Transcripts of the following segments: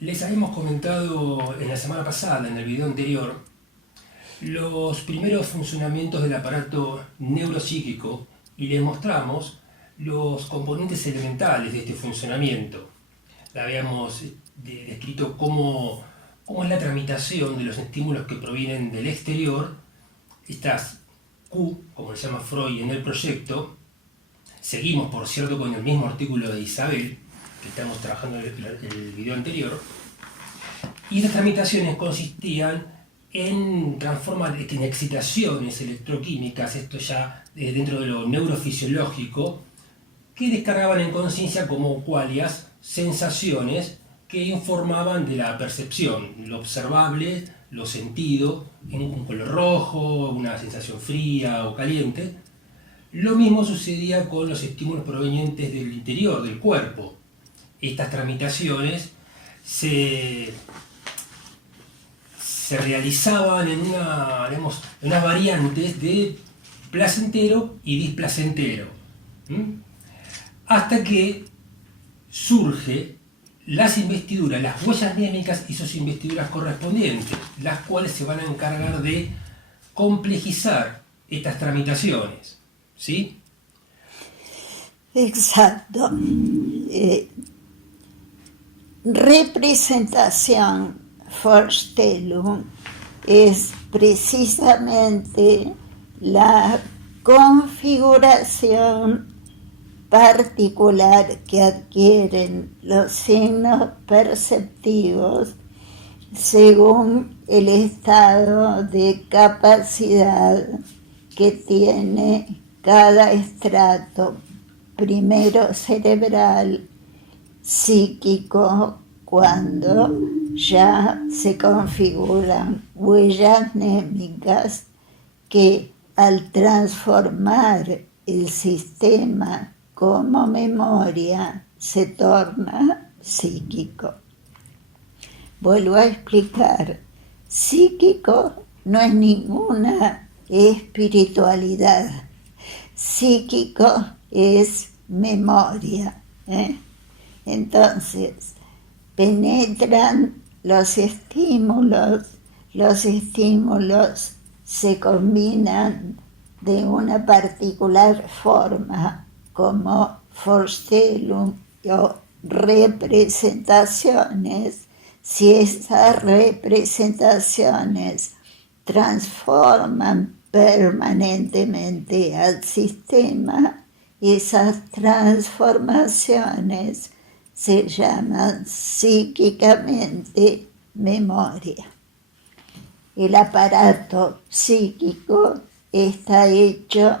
Les habíamos comentado en la semana pasada, en el video anterior, los primeros funcionamientos del aparato neuropsíquico y les mostramos los componentes elementales de este funcionamiento. Habíamos descrito cómo es la tramitación de los estímulos que provienen del exterior, estas Q, como le llama Freud en el proyecto. Seguimos, por cierto, con el mismo artículo de Isabel, que estamos trabajando en el video anterior, y estas tramitaciones consistían en en excitaciones electroquímicas, esto ya dentro de lo neurofisiológico, que descargaban en conciencia como cualias sensaciones que informaban de la percepción, lo observable, lo sentido, en un color rojo, una sensación fría o caliente. Lo mismo sucedía con los estímulos provenientes del interior del cuerpo. Estas tramitaciones se realizaban en unas variantes de placentero y displacentero. Hasta que surge las investiduras, las huellas némicas y sus investiduras correspondientes, las cuales se van a encargar de complejizar estas tramitaciones. ¿Sí? Exacto. Representación Vorstellung es precisamente la configuración particular que adquieren los signos perceptivos según el estado de capacidad que tiene cada estrato, primero cerebral, psíquico, cuando ya se configuran huellas némicas que al transformar el sistema como memoria se torna psíquico. Vuelvo a explicar, psíquico no es ninguna espiritualidad, psíquico es memoria, Entonces, penetran los estímulos se combinan de una particular forma como Vorstellung o representaciones. Si esas representaciones transforman permanentemente al sistema, esas transformaciones se llaman psíquicamente memoria. El aparato psíquico está hecho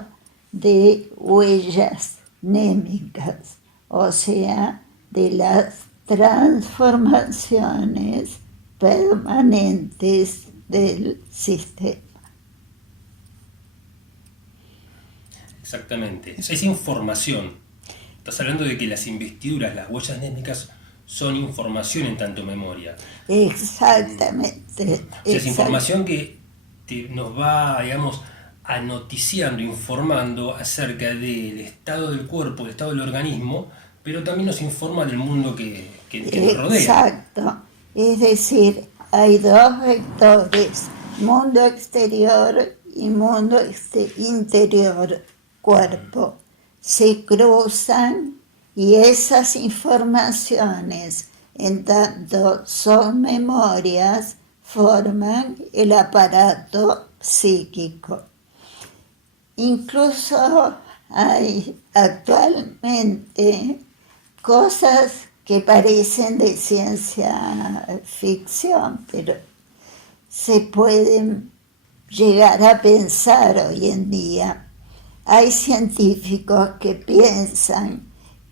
de huellas némicas, o sea, de las transformaciones permanentes del sistema. Exactamente. Es información. Estás hablando de que las investiduras, las huellas némicas, son información en tanto memoria. Exactamente. O sea, es información que nos va, digamos, anoticiando, informando acerca del estado del cuerpo, del estado del organismo, pero también nos informa del mundo que nos rodea. Exacto. Es decir, hay dos vectores, mundo exterior y mundo interior, cuerpo. Se cruzan y esas informaciones, en tanto son memorias, forman el aparato psíquico. Incluso hay actualmente cosas que parecen de ciencia ficción, pero se pueden llegar a pensar hoy en día. Hay científicos que piensan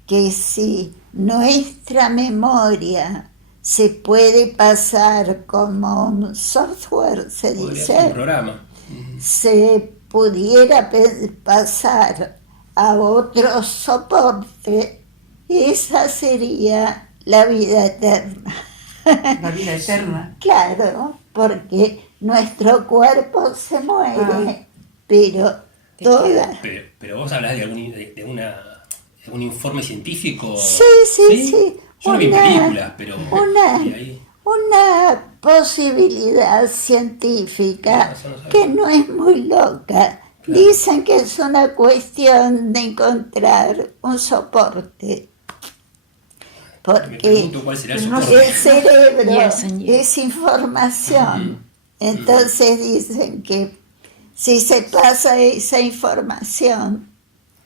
que si nuestra memoria se puede pasar como un software, se dice, un programa, se pudiera pasar a otro soporte, esa sería la vida eterna. La vida eterna. Claro, porque nuestro cuerpo se muere, pero toda... Pero vos hablás de algún informe científico. Sí. Yo no vi películas, pero una, de ahí. una posibilidad científica Eso no sabía. que no es muy loca. Claro. Dicen que es una cuestión de encontrar un soporte, Me porque pregunto cuál será el no soporte. el cerebro Y el sonido. es información. Entonces dicen que si se pasa esa información,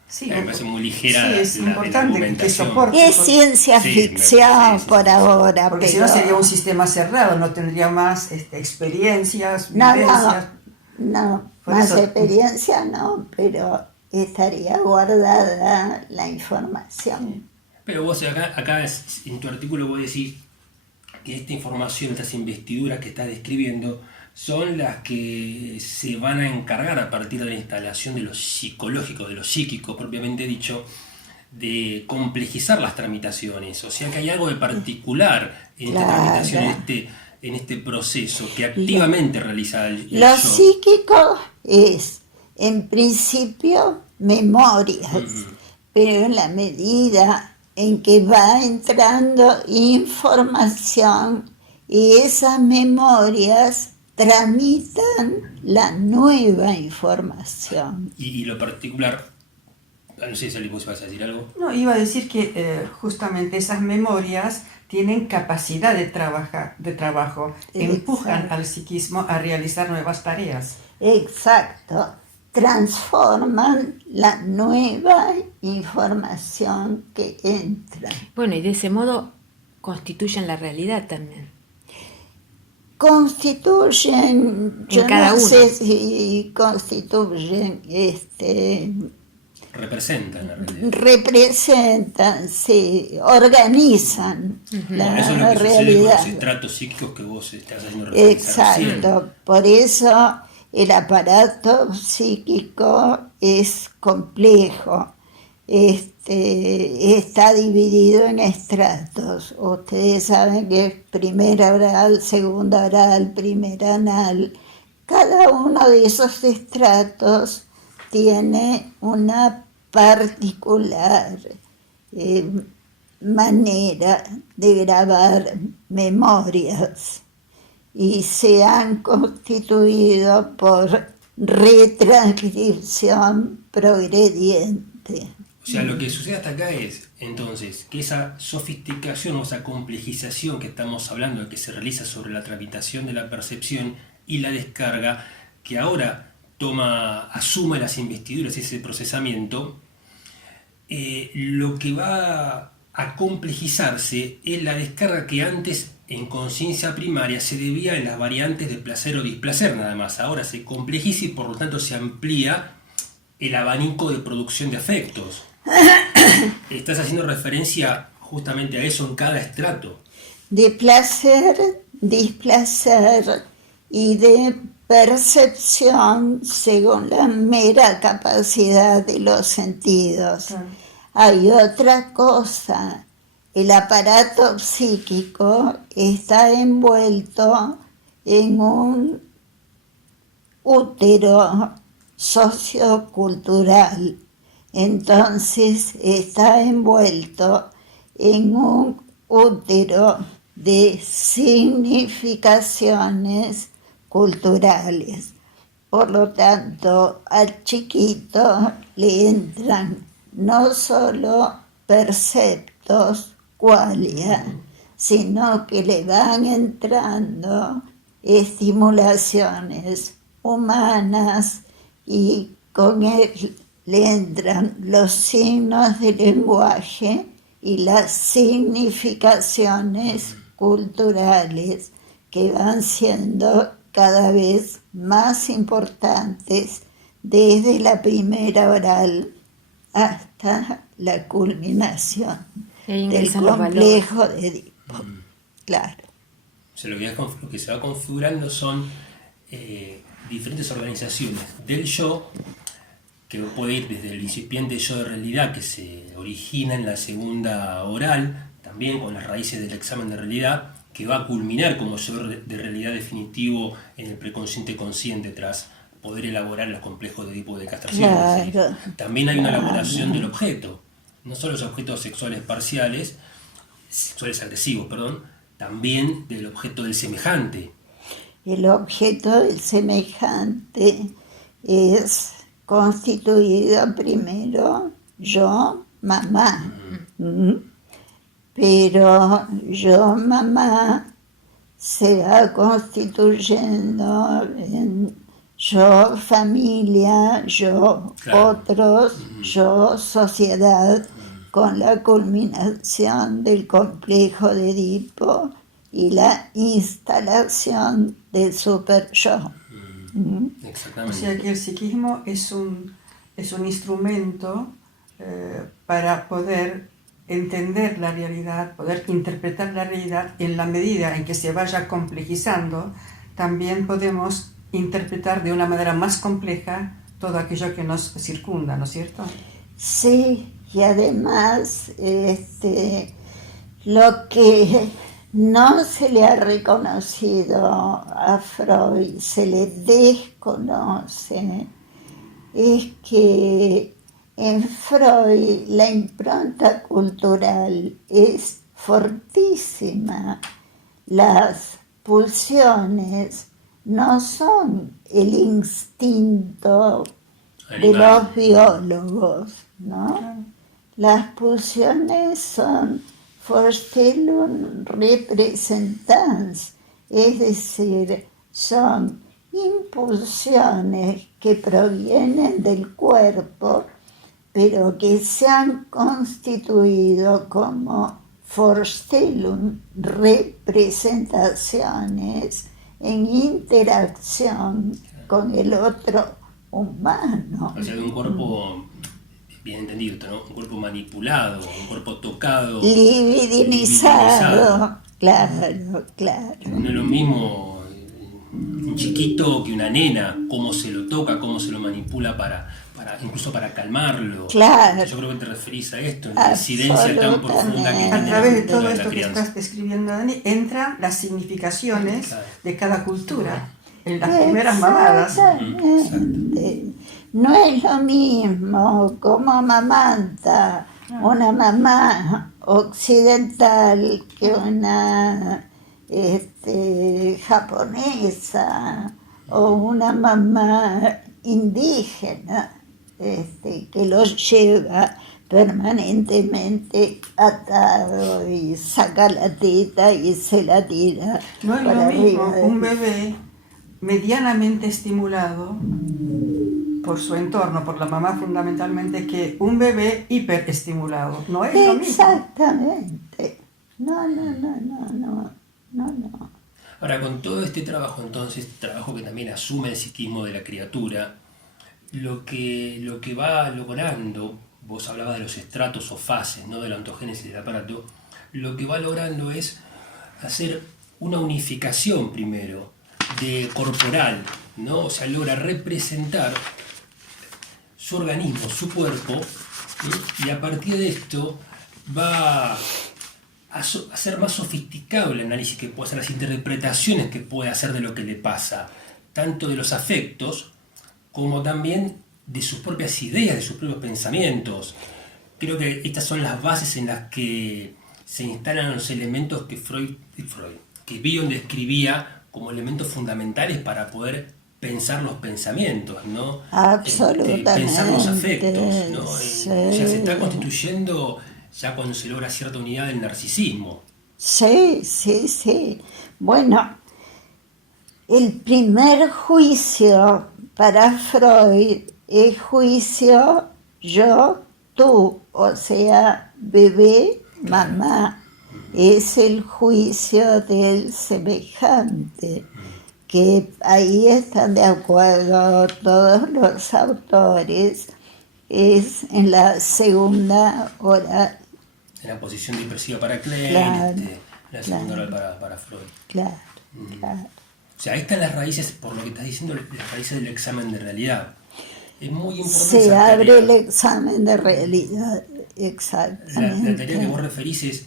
Sí, Me parece muy ligera sí, es la importante que argumentación. soporte. es ciencia Sí, ficción sí, por sí. ahora. Porque si pero no sería un sistema cerrado, no tendría más experiencias, no, vivencias. no, Por más eso- experiencia no, pero estaría guardada la información. Pero vos acá en tu artículo vos decís que esta información, estas investiduras que estás describiendo, son las que se van a encargar a partir de la instalación de lo psicológico, de lo psíquico propiamente dicho, de complejizar las tramitaciones. O sea que hay algo de particular en esta Claro. tramitación, en este proceso que activamente realiza el Lo yo. psíquico es, en principio, memorias, pero en la medida en que va entrando información y esas memorias tramitan la nueva información. Y lo particular, no sé si vos vas a decir algo. No, iba a decir que justamente esas memorias tienen capacidad de trabajo, empujan Exacto. al psiquismo a realizar nuevas tareas. Exacto. Transforman la nueva información que entra. Bueno, y de ese modo constituyen la realidad también. Constituyen, yo cada no uno. sé si constituyen, Representan la realidad. representan, sí, organizan la Bueno, eso es lo que sucede con realidad. los estratos psíquicos que vos estás haciendo referencia recién. Exacto, por eso el aparato psíquico es complejo, está dividido en estratos. Ustedes saben que es primera oral, segunda oral, primera anal. Cada uno de esos estratos tiene una particular manera de grabar memorias y se han constituido por retranscripción progrediente. O sea, lo que sucede hasta acá es, entonces, que esa sofisticación o esa complejización que estamos hablando, que se realiza sobre la tramitación de la percepción y la descarga, que ahora asume las investiduras y ese procesamiento, lo que va a complejizarse es la descarga que antes en conciencia primaria se debía en las variantes de placer o displacer nada más. Ahora se complejiza y por lo tanto se amplía el abanico de producción de afectos. Estás haciendo referencia justamente a eso en cada estrato. De placer, displacer y de percepción según la mera capacidad de los sentidos. Claro. Hay otra cosa, el aparato psíquico está envuelto en un útero sociocultural, entonces está envuelto en un útero de significaciones culturales. Por lo tanto, al chiquito le entran no solo perceptos, qualia, sino que le van entrando estimulaciones humanas y con él le entran los signos de lenguaje y las significaciones culturales que van siendo cada vez más importantes desde la primera oral hasta la culminación Y ahí del ingresan los complejo de Edipo. Claro. O sea, lo que se va configurando son diferentes organizaciones del yo, que puede ir desde el incipiente yo de realidad que se origina en la segunda oral, también con las raíces del examen de realidad, que va a culminar como yo de realidad definitivo en el preconsciente consciente tras poder elaborar los complejos de Edipo de castración. Claro. También hay una elaboración del objeto, no solo los objetos sexuales parciales, sexuales agresivos, perdón, también del objeto del semejante. El objeto del semejante es constituido primero yo, mamá. ¿Mm? Pero yo, mamá, se va constituyendo en yo, familia, yo, Claro. otros, yo, sociedad, con la culminación del complejo de Edipo y la instalación del super yo. ¿Mm? O Exactamente. sea que el psiquismo es un instrumento para poder entender la realidad, poder interpretar la realidad. En la medida en que se vaya complejizando, también podemos interpretar de una manera más compleja todo aquello que nos circunda, ¿no es cierto? Sí, y además lo que no se le ha reconocido a Freud, se le desconoce, es que en Freud la impronta cultural es fortísima. Las pulsiones no son el instinto de los biólogos, ¿no? Las pulsiones son Vorstellung Repräsentanz, es decir, son impulsiones que provienen del cuerpo, pero que se han constituido como Vorstellung, representaciones en interacción con el otro humano. O sea, de un cuerpo, bien entendido, ¿no? Un cuerpo manipulado, un cuerpo tocado, Libidinizado. Claro, claro. No es lo mismo un chiquito que una nena, cómo se lo toca, cómo se lo manipula incluso para calmarlo. Claro. Yo creo que te referís a esto, la incidencia tan profunda que tiene A través de en todo la esto que crianza. estás describiendo, Dani, entran las significaciones Claro. de cada cultura en las primeras mamadas. Exactamente. No es lo mismo como amamanta una mamá occidental que una japonesa o una mamá indígena que los lleva permanentemente atado y saca la teta y se la tira No es para lo mismo arriba. un bebé medianamente estimulado por su entorno, por la mamá fundamentalmente, que un bebé hiperestimulado. No es lo mismo. Exactamente. No. Ahora, con todo este trabajo, entonces, trabajo que también asume el psiquismo de la criatura, lo que va logrando, vos hablabas de los estratos o fases, ¿no? De la ontogénesis del aparato, lo que va logrando es hacer una unificación primero de corporal, ¿no? O sea, logra representar su organismo, su cuerpo, y a partir de esto va a ser más sofisticado el análisis que puede hacer, las interpretaciones que puede hacer de lo que le pasa, tanto de los afectos como también de sus propias ideas, de sus propios pensamientos. Creo que estas son las bases en las que se instalan los elementos que que Bion describía como elementos fundamentales para poder pensar los pensamientos, ¿no? Absolutamente. Pensar los afectos, ¿no? Sí. O sea, se está constituyendo ya cuando se logra cierta unidad del narcisismo. Sí. Bueno, el primer juicio para Freud es juicio yo, tú, o sea, bebé, mamá. Es el juicio del semejante, que ahí están de acuerdo todos los autores, es en la segunda oral. En la posición dispersiva para Klein, Claro, en la segunda oral para Freud. Claro. O sea, ahí están las raíces, por lo que estás diciendo, las raíces del examen de realidad. Es muy importante Se esa abre tarea. el examen de realidad, exactamente. La tarea que vos referís es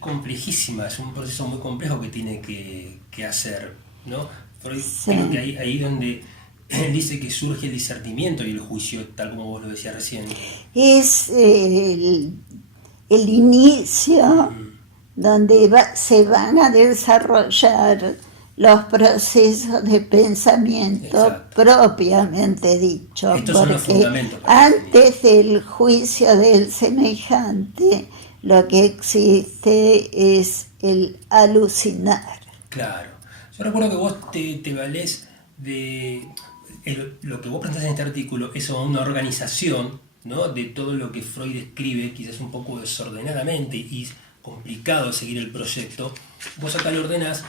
complejísima, es un proceso muy complejo que tiene que hacer, ¿no? Freud, Sí. creo que ahí donde él dice que surge el discernimiento y el juicio, tal como vos lo decías recién. Es el inicio donde se van a desarrollar los procesos de pensamiento Exacto. propiamente dicho, Estos son los porque fundamentos para definir. antes del juicio del semejante, lo que existe es el alucinar. Claro. Yo recuerdo que vos te valés de lo que vos presentás en este artículo, es una organización, ¿no?, de todo lo que Freud escribe, quizás un poco desordenadamente y complicado seguir el proyecto. Vos acá lo ordenás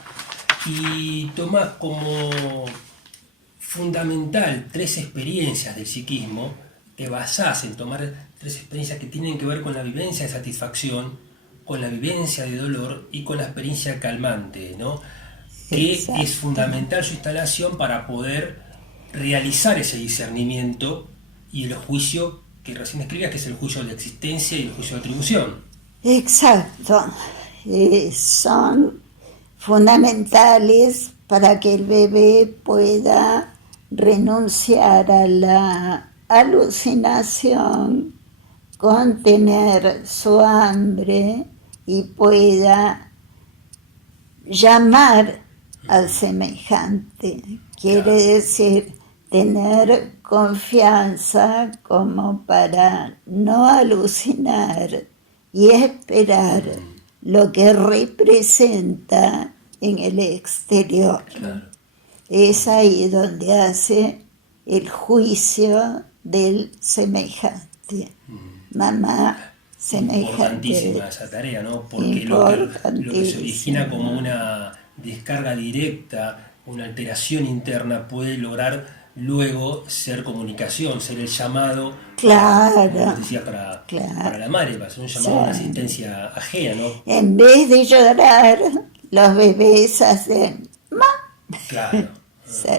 y tomás como fundamental 3 experiencias del psiquismo, te basás en tomar 3 experiencias que tienen que ver con la vivencia de satisfacción, con la vivencia de dolor y con la experiencia calmante, ¿no? Que Exacto. es fundamental su instalación para poder realizar ese discernimiento y el juicio que recién escribías, que es el juicio de existencia y el juicio de atribución. Exacto. Son fundamentales para que el bebé pueda renunciar a la alucinación, contener su hambre y pueda llamar al semejante. Quiere Claro. decir tener confianza como para no alucinar y esperar lo que representa en el exterior. Claro. Es ahí donde hace el juicio del semejante. Mamá, Importantísima semejante. esa tarea, ¿no? Porque lo que se Importantísima. origina como una descarga directa, una alteración interna, puede lograr luego ser comunicación, ser el llamado, Claro, como vos decías, para claro. la madre, para ser un llamado a una asistencia ajena, ¿no? En vez de llorar, los bebés hacen ma. Claro. Sí.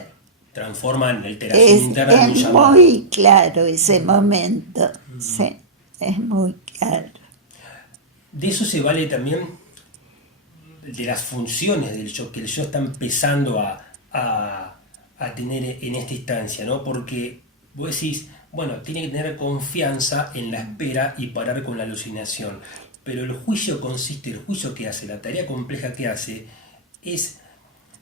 Transforman la alteración interna en un Es llamado. muy claro ese momento. Sí, es muy claro. De eso se vale también de las funciones del yo, que el yo está empezando a tener en esta instancia, ¿no? Porque vos decís, bueno, tiene que tener confianza en la espera y parar con la alucinación. Pero el juicio consiste, el juicio que hace, la tarea compleja que hace, es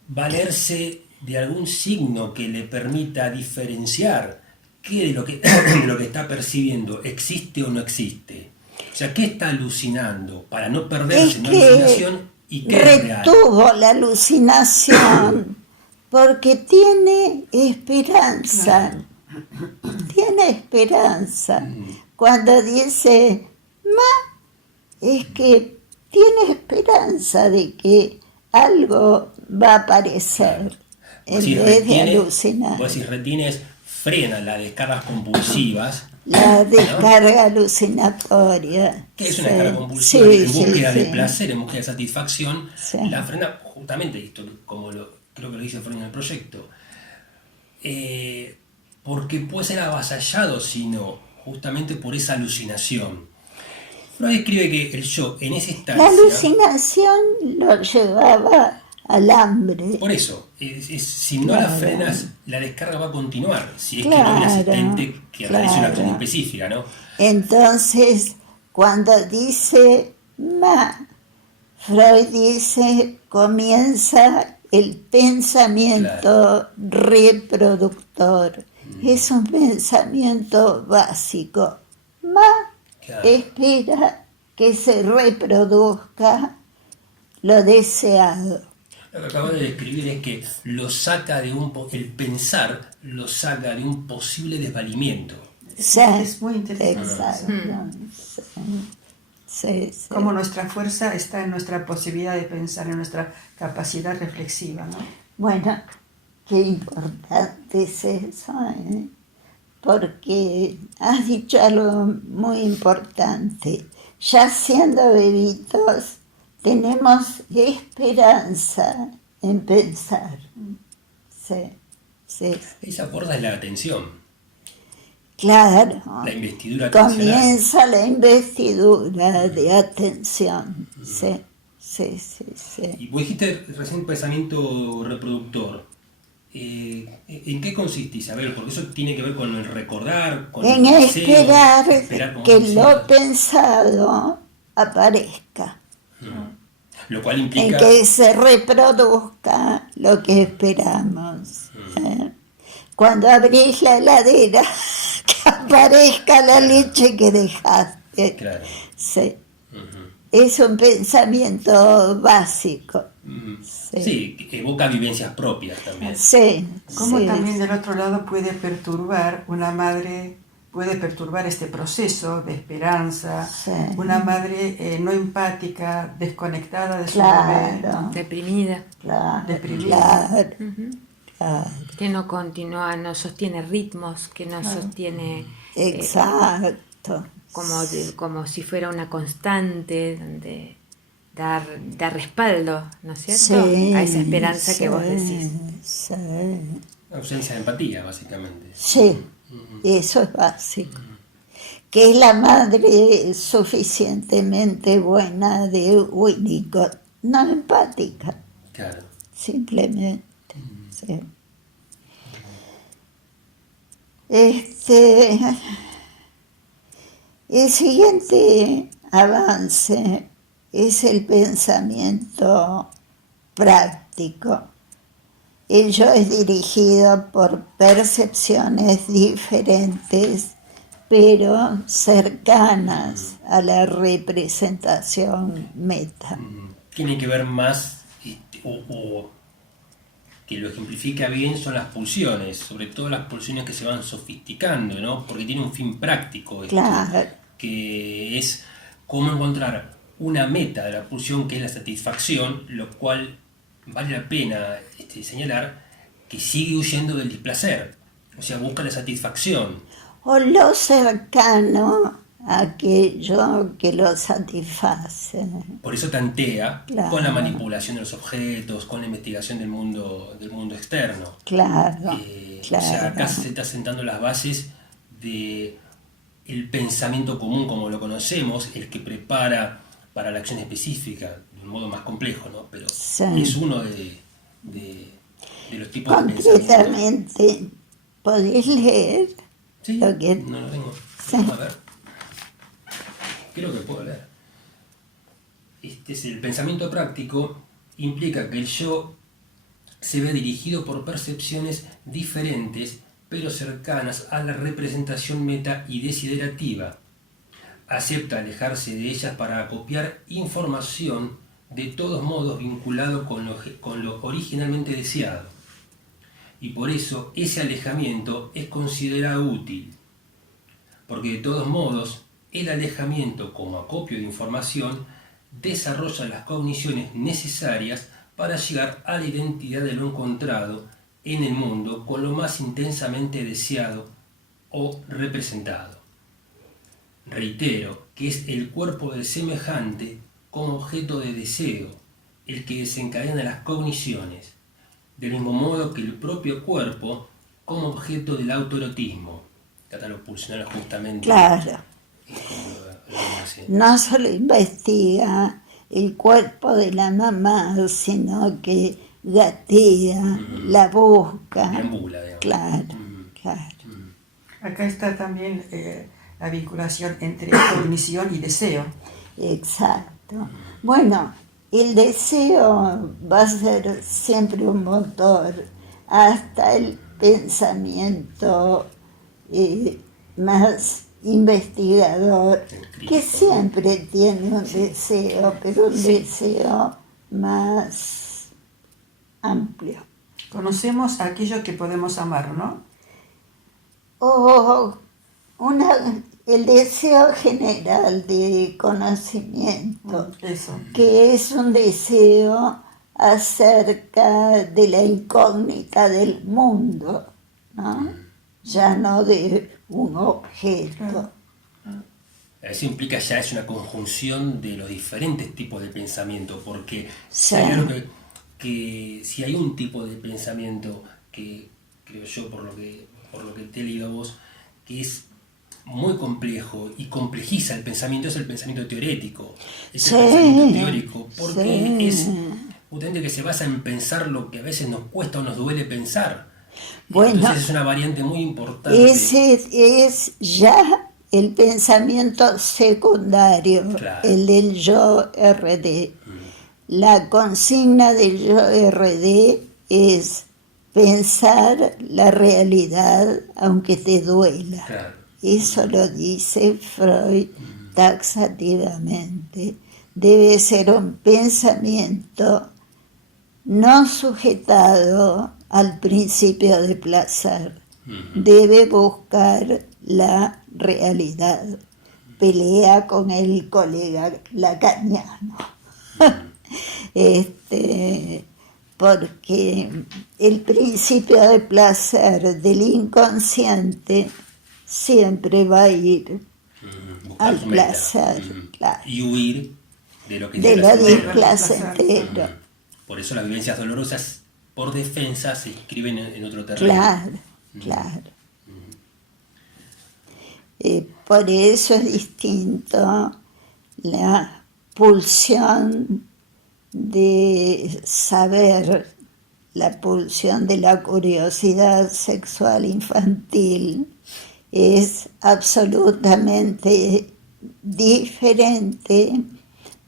valerse de algún signo que le permita diferenciar qué de lo que, de lo que está percibiendo existe o no existe. O sea, ¿qué está alucinando? Para no perderse en una alucinación y qué es real. Retuvo la alucinación porque tiene esperanza. Tiene esperanza. Cuando dice ma, es que tiene esperanza de que algo va a aparecer en vez de alucinar. Vos decís, retienes, frena las descargas compulsivas. La ¿no? descarga alucinatoria. ¿Qué es una descarga compulsiva? Sí, En búsqueda sí, de sí. placer, en búsqueda de satisfacción, Sí. la frena justamente, esto como creo que lo dice Freud en el proyecto, porque puede ser avasallado, sino justamente por esa alucinación. Freud escribe que el yo en esa La instancia, alucinación lo llevaba al hambre. por eso, si no la Claro. frenas, la descarga va a continuar, si es que no hay un Claro, asistente que realice una acción claro. específica, ¿no? Entonces, cuando dice ma, Freud dice comienza el pensamiento reproductor. Es un pensamiento básico. Ma Claro. espera que se reproduzca lo deseado. Lo que acabo de describir es que lo saca de el pensar lo saca de un posible desvalimiento. Sí, Es muy interesante. exacto. Sí, sí. Como nuestra fuerza está en nuestra posibilidad de pensar, en nuestra capacidad reflexiva, ¿no? Bueno, qué importante es eso, ¿eh? Porque has dicho algo muy importante. Ya siendo bebitos, tenemos esperanza en pensar. Sí, sí, sí. Esa fuerza es la atención, Claro. la investidura atencional. Comienza la investidura de atención. Sí, sí, sí, sí. Y vos dijiste recién pensamiento reproductor. ¿En qué consiste, Isabel? Porque eso tiene que ver con el recordar, con En el deseo, esperar como que decía. lo pensado aparezca. Lo cual en implica... que se reproduzca lo que esperamos. Cuando abrís la heladera, que aparezca la leche que dejaste. Claro. Sí. Ujú. Es un pensamiento básico. Sí, que evoca vivencias propias también. Sí, Como sí. también del otro lado puede perturbar una madre, puede perturbar este proceso de esperanza, Sí. una madre no empática, desconectada de su bebé, Claro, Deprimida, claro, deprimida. claro, ujú, claro. que no continúa, no sostiene ritmos, que no sostiene Exacto. como si fuera una constante donde dar respaldo, ¿no es cierto? Sí, A esa esperanza sí, que vos decís. Sí, Ausencia de empatía, básicamente. sí, eso es básico. Que es la madre suficientemente buena de Winnicott, no empática, Claro. simplemente. Sí. El siguiente avance es el pensamiento práctico. Ello es dirigido por percepciones diferentes, pero cercanas a la representación meta. Tiene que ver más, o que lo ejemplifica bien, son las pulsiones, sobre todo las pulsiones que se van sofisticando, ¿no? Porque tiene un fin práctico, Claro, que es cómo encontrar una meta de la pulsión que es la satisfacción, lo cual vale la pena señalar que sigue huyendo del displacer, o sea, busca la satisfacción. o lo cercano a aquello que lo satisface. Por eso tantea Claro. con la manipulación de los objetos, con la investigación del mundo externo. Claro, O sea, acá claro. se está sentando las bases de el pensamiento común como lo conocemos, el que prepara para la acción específica, de un modo más complejo, ¿no? Pero Sí. es uno de los tipos de pensamiento. Concretamente, ¿podés leer Sí, lo que...? no lo tengo. Sí. A ver. Creo que puedo leer. El pensamiento práctico implica que el yo se ve dirigido por percepciones diferentes, pero cercanas a la representación meta y desiderativa. Acepta alejarse de ellas para acopiar información de todos modos vinculado con lo originalmente deseado. Y por eso ese alejamiento es considerado útil, porque de todos modos el alejamiento como acopio de información desarrolla las cogniciones necesarias para llegar a la identidad de lo encontrado en el mundo con lo más intensamente deseado o representado. Reitero que es el cuerpo del semejante como objeto de deseo el que desencadena las cogniciones, del mismo modo que el propio cuerpo como objeto del autoerotismo. Catálogo pulsional justamente. Claro. Lo hace. No solo investiga el cuerpo de la mamá, sino que gatea, la busca. Deambula, digamos. Claro, claro. Acá está también la vinculación entre cognición y deseo. Exacto. Bueno, el deseo va a ser siempre un motor hasta el pensamiento más investigador, que siempre tiene un deseo, pero un deseo más amplio. Conocemos aquello que podemos amar, ¿no? O el deseo general de conocimiento, Eso. que es un deseo acerca de la incógnita del mundo, ¿no? Ya no de un objeto. Eso implica ya es una conjunción de los diferentes tipos de pensamiento, porque Sí. hay algo que si hay un tipo de pensamiento que creo yo por lo que te he leído a vos, que es muy complejo y complejiza el pensamiento, es el pensamiento teorético. Es el pensamiento teórico, porque es justamente que se basa en pensar lo que a veces nos cuesta o nos duele pensar. Bueno, entonces es una variante muy importante. Ese es ya el pensamiento secundario, Claro. el del yo RD. la consigna del yo RD es pensar la realidad aunque te duela. Claro. Eso lo dice Freud taxativamente. Debe ser un pensamiento no sujetado al principio de placer. Debe buscar la realidad. Pelea con el colega lacaniano. Porque el principio de placer del inconsciente siempre va a ir Buscar al su meta. placer, claro, Y huir de lo que de es lo placentero. displacentero. Por eso las vivencias dolorosas, por defensa, se inscriben en otro terreno. Claro, claro. Por eso es distinto la pulsión de saber, la pulsión de la curiosidad sexual infantil es absolutamente diferente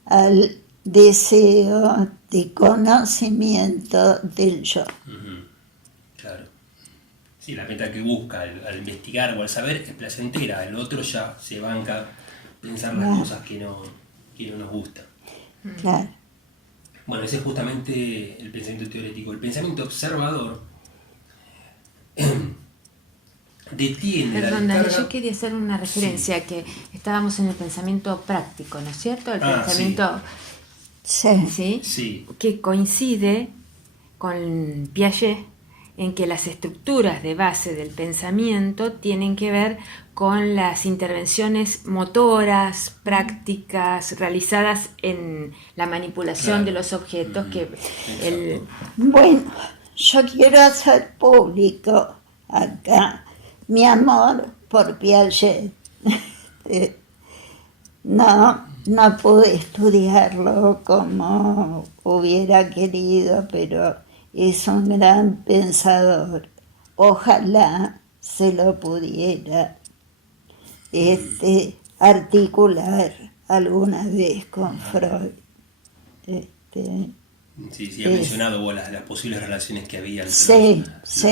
al deseo de conocimiento del yo. Claro. Sí, la meta que busca al investigar o al saber es placentera, el otro ya se banca pensar las cosas que no nos gustan. Claro. Bueno, ese es justamente el pensamiento teórico. El pensamiento observador detiene Perdón, la Dani, descarga. yo quería hacer una referencia que estábamos en el pensamiento práctico, ¿no es cierto? El pensamiento, Sí. Sí. que coincide con Piaget en que las estructuras de base del pensamiento tienen que ver con las intervenciones motoras, prácticas, realizadas en la manipulación de los objetos que el... Bueno, yo quiero hacer público acá mi amor por Piaget. No pude estudiarlo como hubiera querido, pero es un gran pensador. Ojalá se lo pudiera articular alguna vez con Freud. Sí, ha mencionado vos las posibles relaciones que había entre Sí,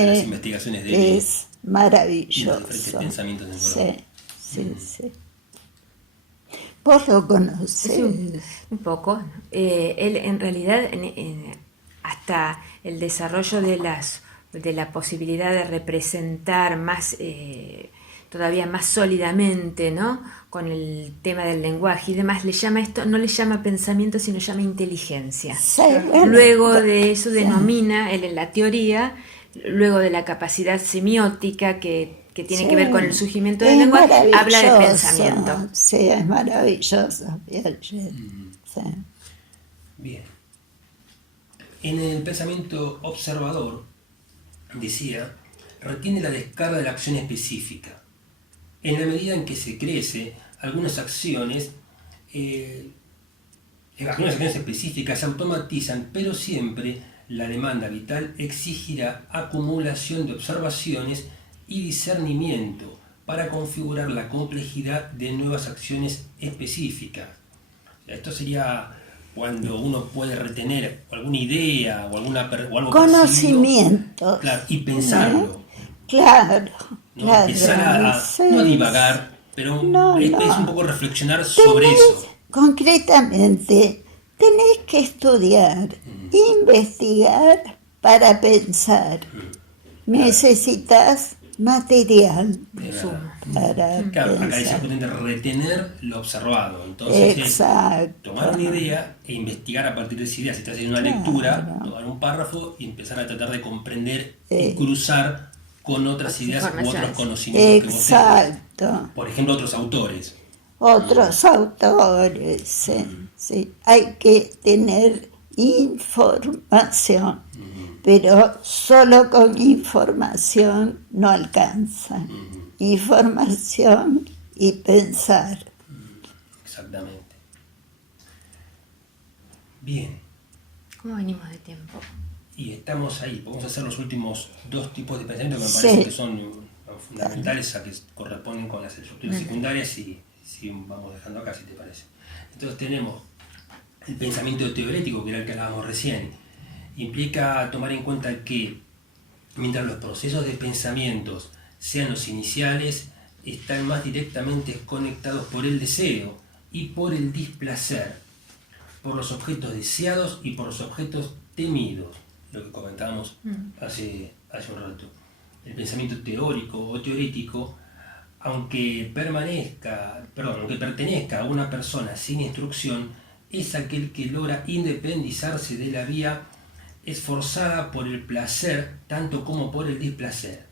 las investigaciones de él es y los maravilloso. diferentes pensamientos de Freud. Sí. Vos lo conocés. Sí, un poco. Él en realidad hasta el desarrollo de la posibilidad de representar más todavía más sólidamente, ¿no? Con el tema del lenguaje y demás, le llama esto, no le llama pensamiento, sino llama inteligencia. Sí, bueno, Luego de eso sí. denomina él en la teoría, luego de la capacidad semiótica que tiene que ver con el surgimiento del lenguaje, habla de pensamiento. Sí, es maravilloso, Piaget. Sí. Bien. En el pensamiento observador, decía, retiene la descarga de la acción específica. En la medida en que se crece, algunas acciones específicas se automatizan, pero siempre la demanda vital exigirá acumulación de observaciones y discernimiento para configurar la complejidad de nuevas acciones específicas. Esto sería cuando uno puede retener alguna idea o algo Conocimiento. percibido, claro, y pensarlo. Claro. Empezar a no divagar, pero es un poco reflexionar sobre eso. Concretamente, tenés que estudiar, investigar para pensar. Necesitas material para Claro, acá pensar. dice justamente retener lo observado. Entonces Exacto. es tomar una idea e investigar a partir de esa idea. Si estás haciendo una lectura, tomar un párrafo y empezar a tratar de comprender y cruzar con otras ideas u otros conocimientos que vos tenés. Exacto. Por ejemplo, otros autores. Otros autores, sí. Hay que tener información, pero solo con información no alcanza. Información y pensar. Exactamente. Bien. ¿Cómo venimos de tiempo? Y estamos ahí. Vamos a hacer los últimos dos tipos de pensamiento que me parece que son fundamentales, a que corresponden con las estructuras secundarias y vamos dejando acá, si te parece. Entonces tenemos El pensamiento teorético, que era el que hablábamos recién, implica tomar en cuenta que mientras los procesos de pensamientos sean los iniciales, están más directamente conectados por el deseo y por el displacer, por los objetos deseados y por los objetos temidos, lo que comentábamos hace un rato. El pensamiento teórico o teorético, aunque pertenezca a una persona sin instrucción, es aquel que logra independizarse de la vía esforzada por el placer tanto como por el displacer.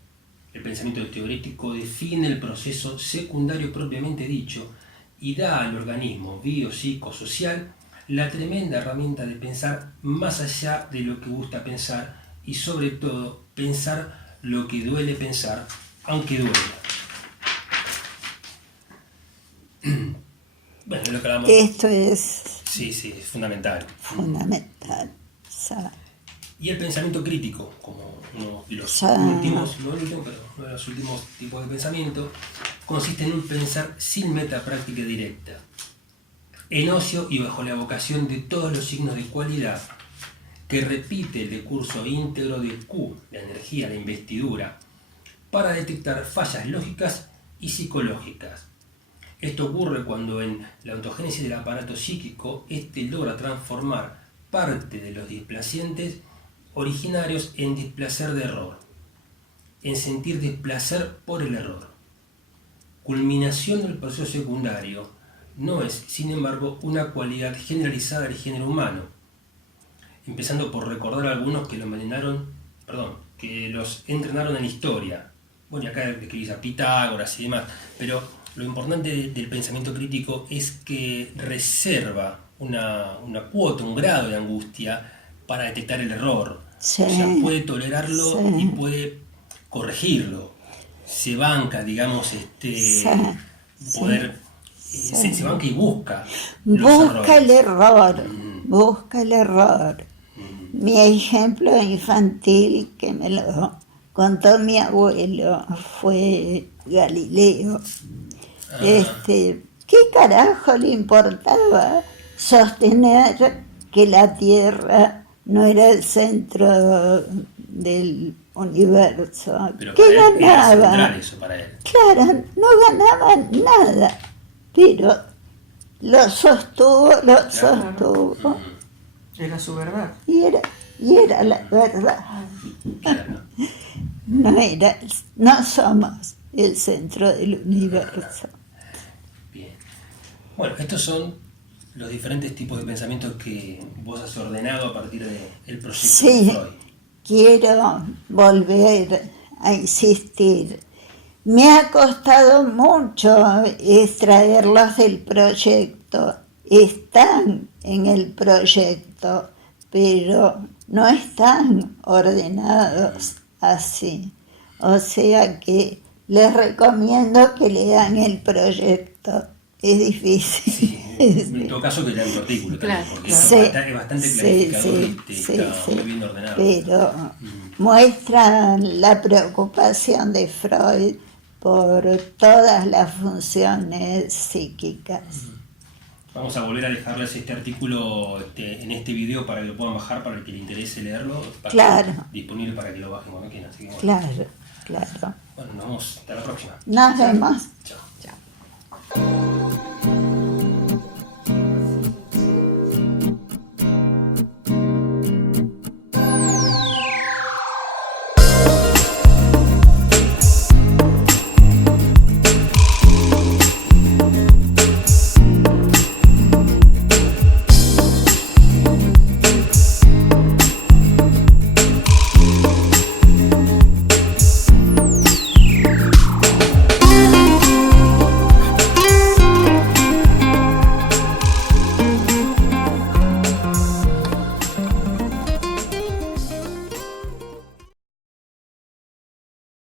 El pensamiento teorético define el proceso secundario propiamente dicho y da al organismo biopsicosocial la tremenda herramienta de pensar más allá de lo que gusta pensar y sobre todo pensar lo que duele pensar, aunque duela. Bueno, es lo que hablamos. Esto es Sí, es fundamental. fundamental. Y el pensamiento crítico, como uno de los últimos tipos de pensamiento, consiste en un pensar sin meta práctica directa, en ocio y bajo la evocación de todos los signos de cualidad, que repite el decurso íntegro de Q, la energía, la investidura, para detectar fallas lógicas y psicológicas. Esto ocurre cuando en la ontogénesis del aparato psíquico, éste logra transformar parte de los displacientes originarios en displacer de error, en sentir displacer por el error. Culminación del proceso secundario no es, sin embargo, una cualidad generalizada del género humano, empezando por recordar a algunos que que los entrenaron en historia. Bueno, y acá escribís a Pitágoras y demás, pero lo importante del pensamiento crítico es que reserva una cuota, un grado de angustia para detectar el error. Sí, O sea, puede tolerarlo sí. y puede corregirlo. Se banca, digamos, poder... Se banca y busca los Busca el errores. error, busca el error. Mi ejemplo infantil, que me lo contó mi abuelo, fue Galileo. ¿Qué carajo le importaba sostener que la Tierra no era el centro del universo? Pero ¿Qué para él era ganaba? central eso para él. Claro, no ganaba nada, pero lo sostuvo. Era su verdad. Y era la verdad. Claro. No somos el centro del universo. Bien. Bueno, estos son los diferentes tipos de pensamientos que vos has ordenado a partir del proyecto de Sí, Freud. quiero volver a insistir. Me ha costado mucho extraerlos del proyecto. Están en el proyecto, pero no están ordenados así. O sea que les recomiendo que lean el proyecto. Es difícil. Sí, en todo caso que lean tu artículo también, Claro. porque Sí, es bastante clarificador y está sí, muy bien ordenado. pero muestran la preocupación de Freud por todas las funciones psíquicas. Vamos a volver a dejarles este artículo en este video para que lo puedan bajar, para el que le interese leerlo. Claro. Disponible para que lo bajen cuando quieran. Así que bueno. Claro. Bueno, nos vemos hasta la próxima. Nos vemos. Chao.